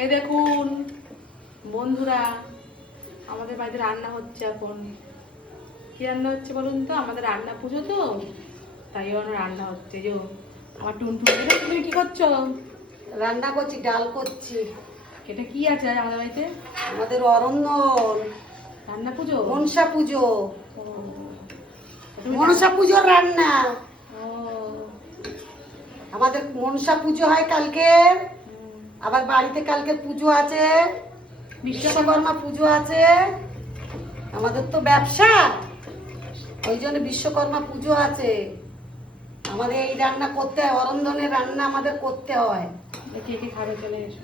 এই দেখুন বন্ধুরা, আমাদের বাড়িতে রান্না হচ্ছে এখন। কি রান্না হচ্ছে বলুন তো? আমাদের রান্না পুজো তো, তাই রান্না হচ্ছে। যে আমার টুনটুন, তুমি কি করছো? রান্না করছি, ডাল করছি। এটা কি আছে আমাদের বাড়িতে? আমাদের অরণ্যন রান্না পুজো, মনসা পুজো। ও, মনসা পুজোর রান্না। ও, আমাদের মনসা পুজো হয় কালকে, আবার বাড়িতে কালকে পুজো আছে, বিশ্বকর্মা পুজো আছে। আমাদের তো ব্যবসা, ওই জন্য বিশ্বকর্মা পুজো আছে। আমাদের এই রান্না করতে হয়, অরন্ধনের রান্না আমাদের করতে হয়। কে কে খাবে চলে এসো।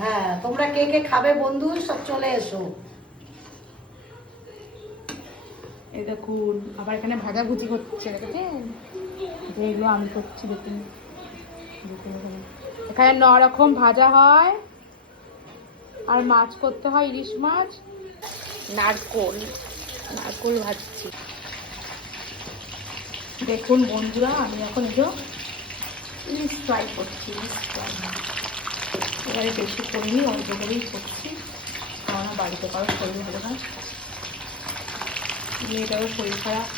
হ্যাঁ, তোমরা কে কে খাবে বন্ধু সব চলে এসো। এই দেখুন আবার এখানে ভাজাভুজি হচ্ছে, দেখেছেন? যেগুলো আমি করছি দেখুন। এখানে 9 রকম ভাজা হয়, আর মাছ করতে হয় ইলিশ মাছ। নারকোল নারকোল ভাজছি। দেখুন বন্ধুরা, আমি এখন ইলিশ ফ্রাই করছি। ইলিশ ফ্রাই এবারে বেশি করিনি, অল্প করেই করছি, কারণ বাড়িতে কারো শরীর ভালো না, মেয়েটারও শরীর খারাপ।